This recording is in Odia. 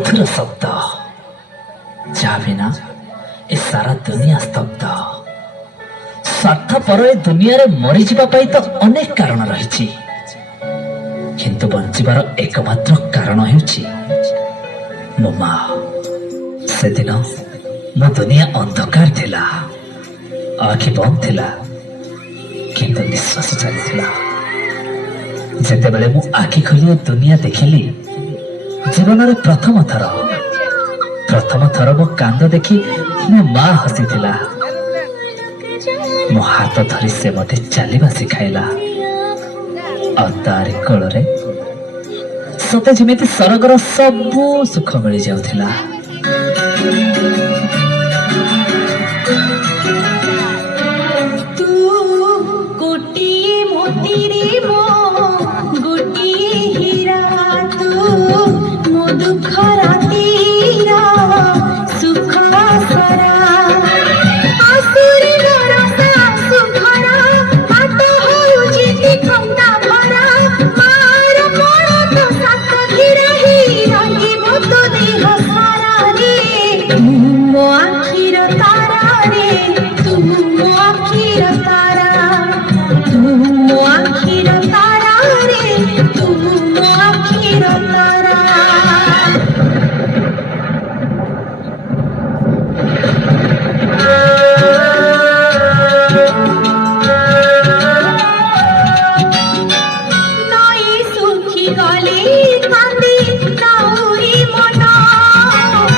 ମଧୁର ଶବ୍ଦ ଯାହା ବିନା ଏ ସାରା ଦୁନିଆ ସ୍ତବ୍ଧ। ସ୍ୱାର୍ଥପର ଏ ଦୁନିଆରେ ମରିଯିବା ପାଇଁ ତ ଅନେକ କାରଣ ରହିଛି, କିନ୍ତୁ ବଞ୍ଚିବାର ଏକମାତ୍ର କାରଣ ହେଉଛି ମୋ ମା। ସେଦିନ ମୋ ଦୁନିଆ ଅନ୍ଧକାର ଥିଲା, ଆଖି ବନ୍ଦ ଥିଲା, କିନ୍ତୁ ନିଶ୍ୱାସ ଚାଲିଥିଲା। ଯେତେବେଳେ ମୁଁ ଆଖି ଖୋଲି ଦୁନିଆ ଦେଖିଲି, ଜୀବନରେ ପ୍ରଥମ ଥର ମୋ କାନ୍ଦ ଦେଖି ମୋ ମା ହସିଥିଲା। ମୋ ହାତ ଧରି ସେ ମୋତେ ଚାଲିବା ଶିଖାଇଲା, ଆଉ ତାରି କୋଳରେ ସତେ ଯେମିତି ସରଗର ସବୁ ସୁଖ ମିଳିଯାଉଥିଲା।